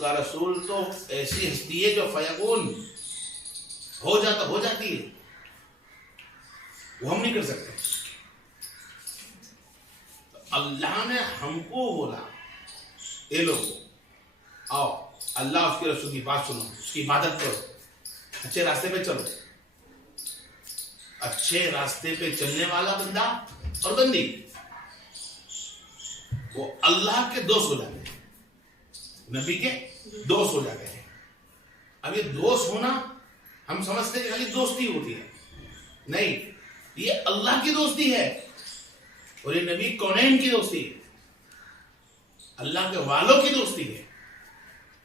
کا رسول تو ایسی ہستی ہے جو فیکون ہو جاتی ہے، وہ ہم نہیں کر سکتے. اللہ نے ہم کو بولا اے لوگو آؤ اللہ اس کے رسول کی بات سنو، اس کی عبادت کرو، اچھے راستے پہ چلو. اچھے راستے پہ چلنے والا بندہ اور بندی وہ اللہ کے دوست ہو جاتے ہیں، نبی کے دوست ہو جاتے ہیں. اب یہ دوست ہونا ہم سمجھتے ہیں کہ خالی دوستی ہوتی ہے، نہیں، یہ اللہ کی دوستی ہے اور یہ نبی کونین کی دوستی ہے، اللہ کے والوں کی دوستی ہے،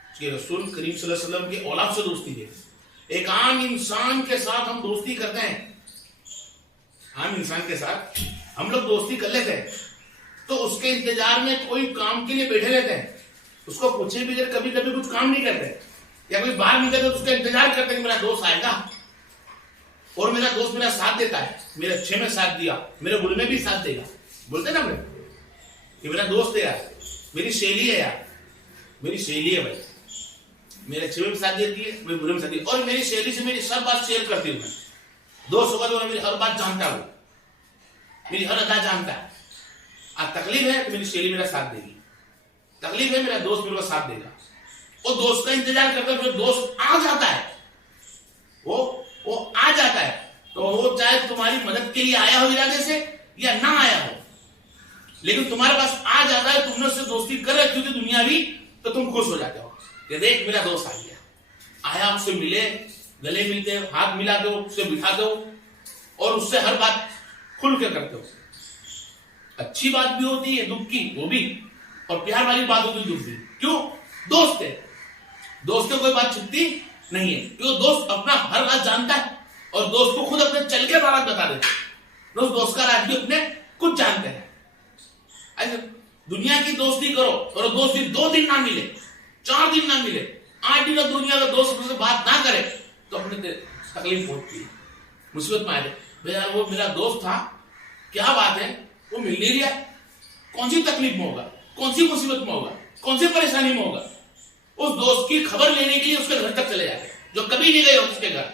اس کے رسول کریم صلی اللہ علیہ وسلم کے اولاد سے دوستی ہے. ایک عام انسان کے ساتھ ہم دوستی کرتے ہیں، عام انسان کے ساتھ ہم لوگ دوستی کر لیتے ہیں تو اس کے انتظار میں کوئی کام کے لیے بیٹھے رہتے ہیں، اس کو پوچھے بھی اگر کبھی کبھی کچھ کام نہیں کرتے یا کوئی باہر نکلتے تو اس کا انتظار کرتے ہیں کہ میرا دوست آئے گا اور میرا دوست میرا ساتھ دیتا ہے، میرے اچھے میں ساتھ دیا، میرے برے میں بھی ساتھ دے گا. بولتے نا کہ میرا دوست ہے یار، میری سہیلی ہے یار، میری سہیلی ہے بھائی، میرے اچھے میں بھی ساتھ دیتی ہے، میرے برے میں ساتھ دیتی ہے، اور میری سہیلی سے میری سب بات شیئر کرتی ہوں. میں دوست ہوگا تو میری ہر بات جانتا ہوں، میری ہر ادا جانتا ہے. آج تکلیف ہے تو میری سہیلی میرا ساتھ دے گی، تکلیف ہے میرا دوست میرا ساتھ دے گا. اور دوست کا انتظار کرتا ہے، دوست آ جاتا ہے، وہ آ جاتا ہے تو وہ چاہے تمہاری مدد کے لیے آیا ہو ارادے سے یا نہ آیا ہو، لیکن تمہارے پاس آ جاتا ہے. تم نے اس سے دوستی کر رکھی ہوتی دنیاوی تو تم خوش ہو جاتے ہو کہ دیکھ میرا دوست آ گیا، آیا، اس سے ملے، گلے ملتے ہو، ہاتھ ملا دو، اس سے بٹھا دو اور اس سے ہر بات کھل کے کرتے ہو. اچھی بات بھی ہوتی ہے دکھ کی وہ بھی، اور پیار والی بات ہوتی ہے دکھ بھی. کیوں؟ دوست ہے، دوست کو کوئی بات چھپتی نہیں ہے، کیوں دوست اپنا ہر بات جانتا ہے اور دوست کو خود اپنے چل کے بات بتا دیتے ہیں. دوست کا راز بھی اپنے کچھ جانتے ہیں. ایسے دنیا کی دوستی کرو اور دوست بھی 2 دن نہ ملے، 4 دن نہ ملے، 8 دن دنیا کا دوست سے بات نہ کرے تو اپنے تکلیف ہوتی ہے، مصیبت میں آئے. بھائی وہ میرا دوست تھا، کیا بات ہے وہ مل نہیں رہا، کون سی تکلیف میں ہوگا، کون سی مصیبت میں ہوگا، کون سی پریشانی میں ہوگا. اس دوست کی خبر لینے کے لیے اس کے گھر تک چلے جاتے ہیں، جو کبھی نہیں گئے اس کے گھر.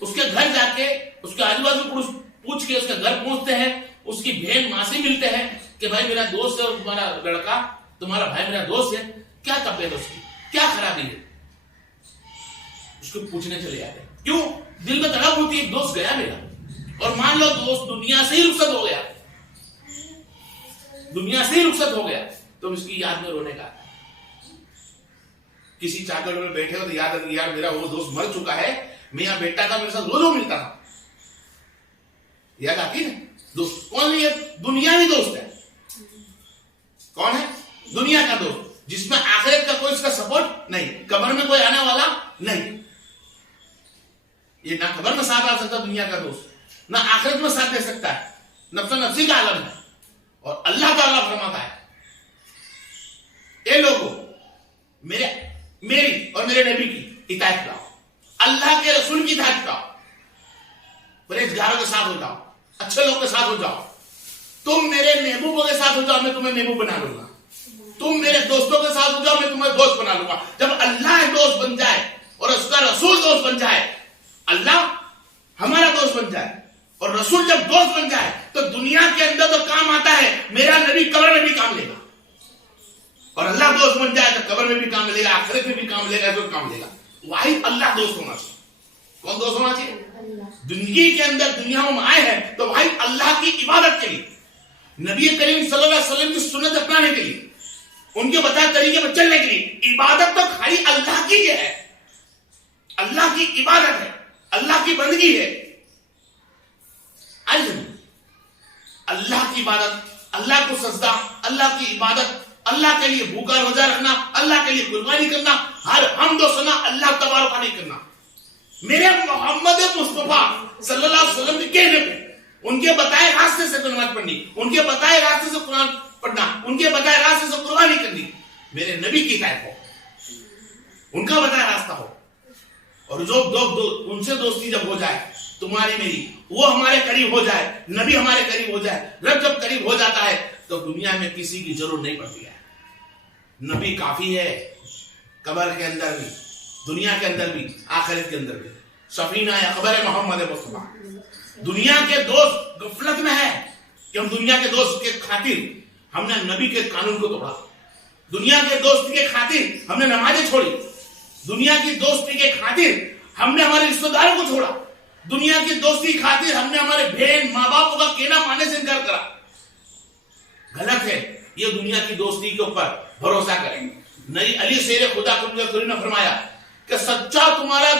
اس کے گھر جا کے اس کے آجو بازو پوچھ کے اس کے گھر پہنچتے ہیں، اس کی بہن ماں سے ملتے ہیں کہ بھائی میرا دوست ہے اور تمہارا لڑکا، تمہارا بھائی میرا دوست ہے، کیا طبیعت ہے اس کی، کیا خرابی ہے، اس کو پوچھنے چلے جاتے ہیں. کیوں؟ دل میں تڑپ ہوتی ہے دوست گیا میرا. اور مان لو دوست دنیا سے ہی رخصت ہو گیا، دنیا سے ہی رخصت ہو گیا تو اس کی یاد میں رونے کا. کسی چادر میں بیٹھے ہو تو یاد ہے یار میرا وہ دوست مر چکا ہے، میں یہاں بیٹھتا تھا، میرے ساتھ روز ملتا تھا. یاد آتی نا؟ دوست کون ہے؟ دنیاوی دوست ہے. کون ہے؟ دنیا کا دوست، جس میں آخرت کا کوئی اس کا سپورٹ نہیں، قبر میں کوئی آنے والا نہیں. یہ نہ قبر میں ساتھ آ سکتا دنیا کا دوست، نہ آخرت میں ساتھ دے سکتا ہے. نفس نفسی کا عالم ہے. اور اللہ تعالیٰ فرماتا ہے اے لوگوں میری اور میرے نبی کی اطاعت کرو، اللہ کے رسول کی اطاعت کرو، پرہیزگاروں کے ساتھ ہو جاؤ، اچھے لوگوں کے ساتھ ہو جاؤ. تم میرے محبوبوں کے ساتھ ہو جاؤ، میں تمہیں محبوب بنا لوں گا. تم میرے دوستوں کے ساتھ ہو جاؤ، میں تمہیں دوست بنا لوں گا. جب اللہ دوست بن جائے اور اس کا رسول دوست بن جائے، اللہ ہمارا دوست بن جائے اور رسول جب دوست بن جائے تو دنیا کے اندر تو کام آتا ہے، میرا نبی قبر میں بھی کام لے گا. اور اللہ دوست بن جائے تو قبر میں بھی کام لے گا، آخرت میں بھی کام لے گا، تو کام لے گا. واحد اللہ دوست ہونا چاہیے. کون دوست ہونا چاہیے؟ دنیا کے اندر دنیا میں آئے ہیں تو واحد اللہ کی عبادت کے لیے، نبی کریم صلی اللہ علیہ وسلم کی سنت اپنانے کے لیے، ان کے بتائے طریقے پر چلنے کے لیے. عبادت تو خالی اللہ کی ہے، اللہ کی عبادت ہے، اللہ کی بندگی ہے. اللہ کی عبادت، اللہ کو سجدہ، اللہ کی عبادت، اللہ کے لیے بھوکا روزہ رکھنا، اللہ کے لیے قربانی کرنا، ہر حمد و ثنا اللہ تبارک و تعالی کرنا. میرے محمد مصطفیٰ صلی اللہ علیہ وسلم کے کہنے پہ ان کے بتائے راستے سے نماز پڑھنی، ان کے بتائے راستے سے قرآن پڑھنا، ان کے بتائے راستے سے قربانی کرنی. میرے نبی کی ہدایت ہو، ان کا بتایا راستہ ہو. اور جو ان سے دوستی جب ہو جائے تمہاری میری، وہ ہمارے قریب ہو جائے، نبی ہمارے قریب ہو جائے، رب جب قریب ہو جاتا ہے تو دنیا میں کسی کی ضرورت نہیں پڑتی ہے. نبی کافی ہے، قبر کے اندر بھی، دنیا کے اندر بھی، آخرت کے اندر بھی. سفینہ ہے قبر محمد مصطفیٰ. دنیا کے دوست غفلت میں ہے کہ ہم دنیا کے دوست کے خاطر ہم نے نبی کے قانون کو توڑا، دنیا کے دوستی کے خاطر ہم نے نمازیں چھوڑی، دنیا کی دوستی کے خاطر ہم نے ہمارے رشتہ داروں کو چھوڑا، دنیا کی دوستی کی خاطر ہم نے ہمارے بہن ماں باپ کا کہنا ماننے سے انکار کرا. غلط ہے یہ دنیا کی دوستی کے اوپر بھروسہ کریں. نئی علی شیر خدا نے فرمایا کہ سچا تمہارا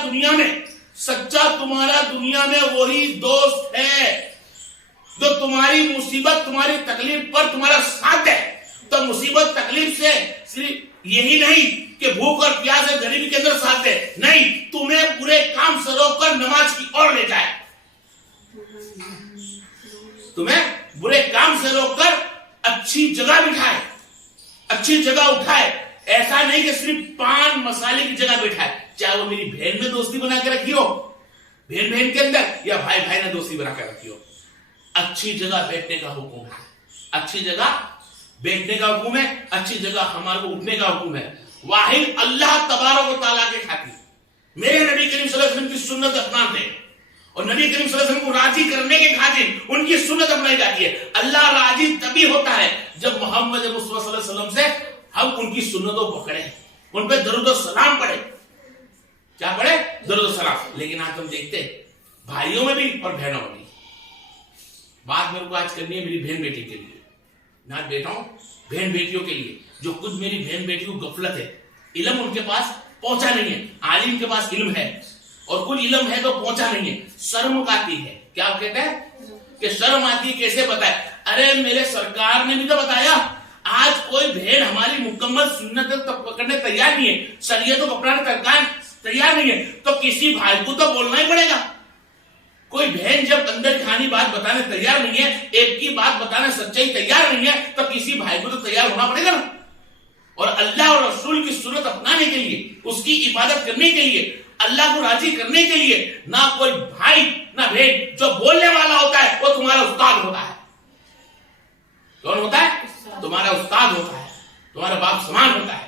دنیا میں وہی دوست ہے جو تمہاری مصیبت تمہاری تکلیف پر تمہارا ساتھ ہے. تو مصیبت تکلیف سے صرف یہی نہیں کہ بھوک اور پیاس اور غریبی کے اندر ساتھ ہے، نہیں، تمہیں برے کام سے روک کر نماز کی اور لے جائے، تمہیں برے کام سے روک کر اچھی جگہ بٹھائے، اچھی جگہ اٹھائے. ایسا نہیں کہ صرف پان مسالے کی جگہ بٹھائے، چاہے وہ میری بہن میں دوستی بنا کے رکھی ہو، بہن کے اندر، یا بھائی نے دوستی بنا کے رکھی ہو. اچھی جگہ بیٹھنے کا حکم ہے، اچھی جگہ بیٹھنے کا حکم ہے، اچھی جگہ ہمارے کو اٹھنے کا حکم ہے. واحد اللہ تبارک و تعالیٰ کے خاطر میرے نبی کریم صلی اللہ علیہ وسلم کی سنت اپناتے ہیں، اور نبی کریم صلی اللہ علیہ وسلم کو راضی کرنے کے خاطر ان کی سنت اپنائی جاتی ہے. اللہ راضی تبھی ہوتا ہے جب محمد مصطفیٰ صلی اللہ علیہ وسلم سے ہم ان کی سنتوں پکڑے، ان پہ درود و سلام پڑھے. کیا پڑھے؟ درود و سلام. لیکن آج ہم دیکھتے ہیں بھائیوں میں بھی اور بہنوں میں بھی. بات میرے کو آج کرنی ہے میری بہن بیٹی کے لیے. میں آج بیٹھا ہوں بہن بیٹیوں کے لیے جو خود میری بہن بیٹی کو غفلت ہے، علم ان کے پاس پہنچا نہیں ہے. عالم کے پاس علم ہے اور کچھ علم ہے تو پہنچا نہیں ہے. شرم آتی ہے. کیا کہتے ہیں کہ شرم آتی ہے. کیسے بتائے؟ ارے میرے سرکار نے بھی تو بتایا. آج کوئی بہن ہماری مکمل سنت پکڑنے تیار نہیں ہے، شریعت کو اپنانے تیار نہیں ہے، تو کسی بھائی کو تو بولنا ہی پڑے گا. کوئی بہن جب اندر کھانی بات بتانے تیار نہیں ہے، ایک کی بات بتانے سچائی تیار نہیں ہے، تو کسی بھائی کو تو تیار ہونا پڑے گا نا. اور اللہ اور رسول کی سنت اپنانے کے لیے، اس کی عبادت کرنے کے لیے، اللہ کو راضی کرنے کے لیے نہ کوئی بھائی نہ بہن جو بولنے والا ہوتا ہے وہ تمہارا استاد ہوتا ہے. کون ہوتا ہے؟ تمہارا استاد ہوتا ہے، تمہارا باپ سمان ہوتا ہے.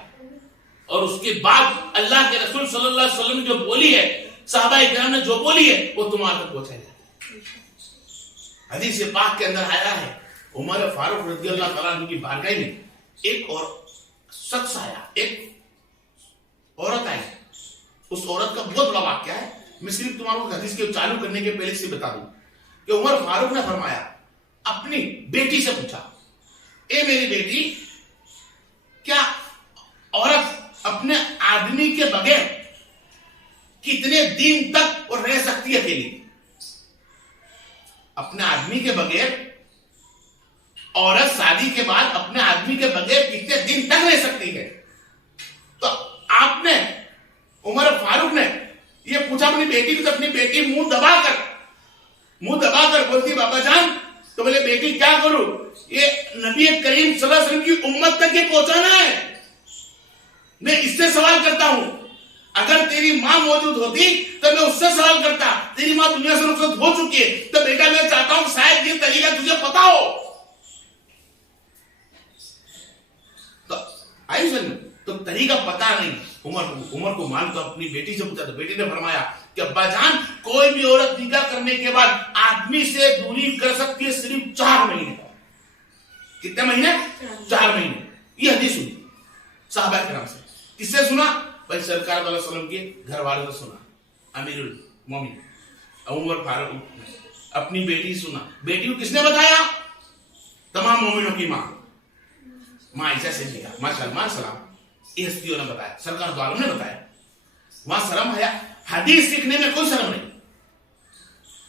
اور اس کے بعد اللہ کے رسول صلی اللہ علیہ وسلم نے جو بولی ہے، صحابہ اکرام نے جو بولی ہے، وہ تمہارے تک پہنچائی جاتی ہے. حدیث پاک کے اندر آیا ہے عمر فاروق رضی اللہ تعالیٰ عنہ کی بارگاہ میں ایک اور شخص آیا، ایک عورت آئی. اس عورت کا بہت بڑا واقعہ ہے. میں صرف تمہارے کو حدیث کے چالو کرنے کے پہلے سے بتا دوں کہ عمر فاروق نے فرمایا، اپنی بیٹی سے پوچھا، اے میری بیٹی، کیا عورت اپنے آدمی کے بغیر کتنے دن تک رہ سکتی ہے اکیلی؟ اپنے آدمی کے بغیر عورت شادی کے بعد اپنے آدمی کے بغیر کتنے دن تک رہ سکتی ہے؟ تو آپ نے، عمر فاروق نے یہ پوچھا اپنی بیٹی کو. تو اپنی بیٹی منہ دبا کر بولتی، بابا جان. تو بولے بیٹی کیا کروں؟ یہ نبی کریم صلی اللہ علیہ وسلم کی امت تک یہ پہنچانا ہے. میں اس سے سوال کرتا ہوں، اگر تیری ماں موجود ہوتی تو میں اس سے سوال کرتا. تیری ماں دنیا سے رخصت ہو چکی ہے، تو بیٹا میں چاہتا ہوں شاید یہ طریقہ تجھے پتا ہو. تو طریقہ پتا نہیں. عمر کو مان تو اپنی بیٹی سے پوچھا. تو بیٹی نے فرمایا کہ ابا جان، کوئی بھی عورت نکاح کرنے کے بعد آدمی سے دوری کر سکتی ہے صرف 4 مہینے. کتنے مہینے؟ 4 مہینے. یہ حدیث سنی صحابہ کرام سے. کس سے سنا؟ بھائی سرکار صلی اللہ علیہ وسلم کے گھر والوں سے سنا. امیر المومنین عمر فاروق اپنی بیٹی سنا. بیٹی کو کس نے بتایا؟ تمام مومنوں کی ماں عائشہ سے کیا. ماشاءاللہ سلام. یہ ہستیوں نے بتایا، سرکار دو عالم نے بتایا. وہاں شرم ہے؟ حدیث سیکھنے میں کوئی شرم نہیں.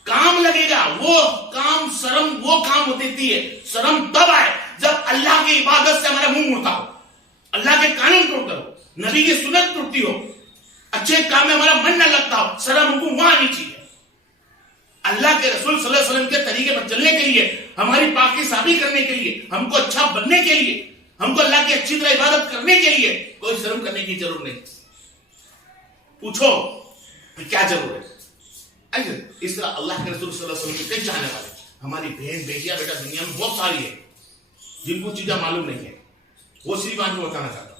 کام لگے گا وہ کام، شرم وہ کام ہوتی ہے. شرم تب آئے جب اللہ کی عبادت سے ہمارا منہ مڑتا ہو، اللہ کے قانون توڑتا ہو، نبی کی سنت ٹوٹتی ہو، اچھے کام میں ہمارا من نہ لگتا ہو. شرم ہم کو وہاں آنی چاہیے. اللہ کے رسول صلی اللہ علیہ وسلم کے طریقے پر چلنے کے لیے، ہماری پاکی صافی کرنے کے لیے، ہم کو اچھا بننے کے لیے، ہم کو اللہ کی اچھی طرح عبادت کرنے کے لیے کوئی شرم کرنے کی ضرورت نہیں. پوچھو کیا ضرورت ہے؟ اس طرح اللہ کے رسول صلی اللہ علیہ وسلم کے کئی چاہنے والے ہماری بہن بیٹیاں بیٹا دنیا میں بہت ساری ہے جن کو چیزیں معلوم نہیں ہے. وہ صرف آپ کو بتانا چاہتا ہوں.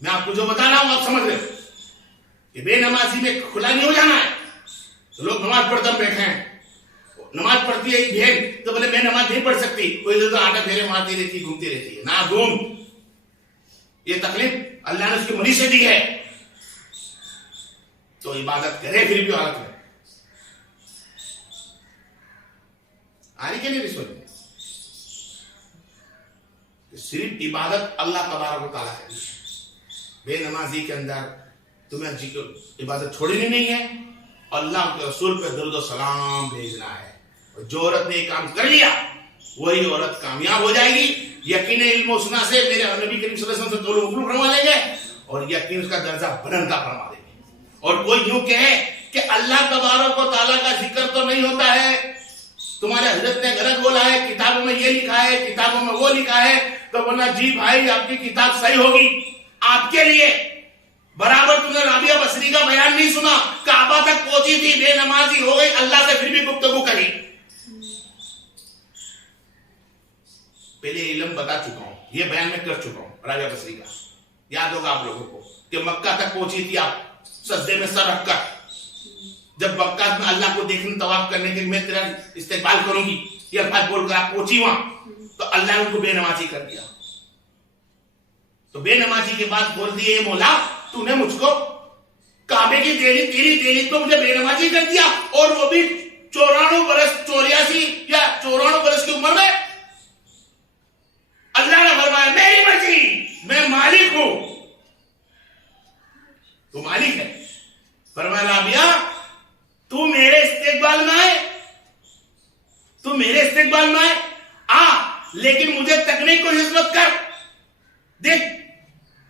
میں آپ کو جو بتا رہا ہوں آپ سمجھ رہے ہو کہ بے نمازی میں کھلا نہیں ہو جانا ہے. تو لوگ نماز پڑھتے بیٹھے ہیں, نماز پڑھتی ہے ایک بہن تو بولے میں نماز نہیں پڑھ سکتی, کوئی ادھر آٹا پھیرے مارتی رہتی ہے, گھومتی رہتی ہے. نہ گھوم, یہ تکلیف اللہ نے اس کی منی سے دی ہے. تو عبادت کرے پھر بھی عورت میں آ رہی کہ نہیں رسول میں, صرف عبادت اللہ تبارک و تعالیٰ ہے. بے نمازی کے اندر تمہیں عبادت چھوڑنی نہیں ہے, اللہ کے رسول پہ درود و سلام بھیجنا ہے. اور جو عورت نے یہ کام کر لیا وہی عورت کامیاب ہو جائے گی. یقین علم و سنا سے میرے نبی کریم صلی اللہ علیہ وسلم سے دو لوگ فرما لیں گے اور یقین اس کا درجہ بلندہ فرما دیں گے. اور کوئی یوں کہے کہ اللہ تبارک و تعالیٰ کا ذکر تو نہیں ہوتا ہے, تمہارے حضرت نے غلط بولا ہے, کتابوں میں یہ لکھا ہے, کتابوں میں وہ لکھا ہے, تو بولنا جی بھائی آپ کی کتاب صحیح ہوگی آپ کے لیے. برابر تم نے رابعہ بصری کا بیان نہیں سنا, کعبہ تک پہنچی تھی, بے نمازی ہو گئی, اللہ سے پھر بھی گفتگو کری. پہلے علم بتا چکا ہوں, یہ بیان میں کر چکا ہوں رابعہ بصری کا, یاد ہوگا آپ لوگوں کو کہ مکہ تک پہنچی تھی آپ سجدے میں سر رکھ کر. جب مکہ میں اللہ کو دیکھنے طواف کرنے کے میں تیرا استقبال کروں گی یہ الفاظ بول کر آپ پہنچی وہاں, تو اللہ نے ان کو بے نمازی کر دیا. تو بے نمازی کے بعد بول دیے اے مولا تو نے مجھ کو کعبے کی تیری تو مجھے بے نمازی کر دیا, اور وہ بھی 84 برس کی عمر میں. اللہ نے فرمایا میری مرضی, میں مالک ہوں. تو مالک ہے. فرمایا رابعہ تو میرے استقبال میں آئے آ, لیکن مجھے تکنے کو خدمت کر. دیکھ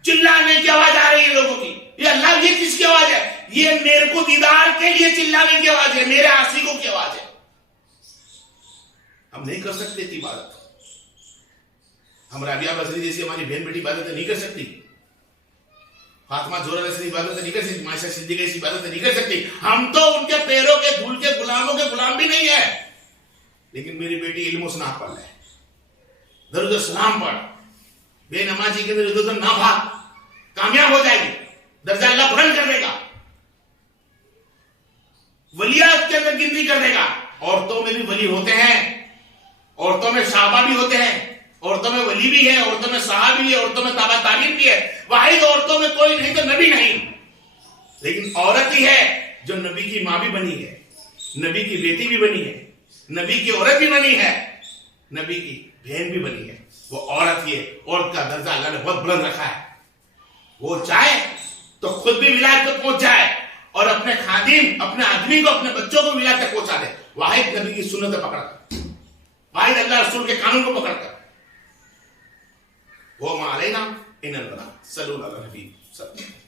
چلانے کی آواز آ رہی ہے لوگوں کی, یہ اللہ یہ کس کی آواز ہے؟ یہ میرے کو دیدار کے لیے چلانے کی آواز ہے, میرے عاشقوں کی آواز ہے. ہم نہیں کر سکتے تھی عبادت, ہم رابعہ بصری جیسی ہماری بہن بیٹی عبادت نہیں کر سکتی, فاطمہ زہرا جیسی عبادت نہیں کر سکتی, معائشہ صدیقہ جیسی عبادت نہیں کر سکتی. ہم تو ان کے پیروں کے دھول کے غلاموں کے غلام بھی نہیں ہے. لیکن میری بیٹی علم و سنا پڑھ لے, درود و سلام پڑھ, بے نمازی کے اندر ادھر نہ بھاگ, کامیاب ہو جائے گی, درجہ اللہ بلند کر دے گا, ولیات کے اندر گنتی کر دے گا. عورتوں میں بھی ولی ہوتے ہیں, عورتوں میں صحابہ بھی ہوتے ہیں, عورتوں میں ولی بھی ہے, عورتوں میں صحابی بھی ہے, عورتوں میں تابع تابعین بھی ہے. واحد عورتوں میں کوئی نہیں تو نبی نہیں, لیکن عورت ہی ہے جو نبی کی ماں بھی بنی ہے, نبی کی بیٹی بھی بنی ہے, نبی کی عورت بھی بنی ہے, نبی کی بہن بھی بنی ہے. وہ عورت ہی ہے. عورت کا درجہ اللہ نے بہت بلند رکھا ہے. وہ چاہے تو خود بھی ولایت تک پہنچ جائے اور اپنے خادم, اپنے آدمی کو, اپنے بچوں کو ولایت تک پہنچا دے, واحد نبی کی سنت پکڑ کر, واحد اللہ رسول کے قانون کو پکڑ کر. وہ ما علینا ان البلاغ. صلو علی النبی صلی اللہ علیہ وسلم.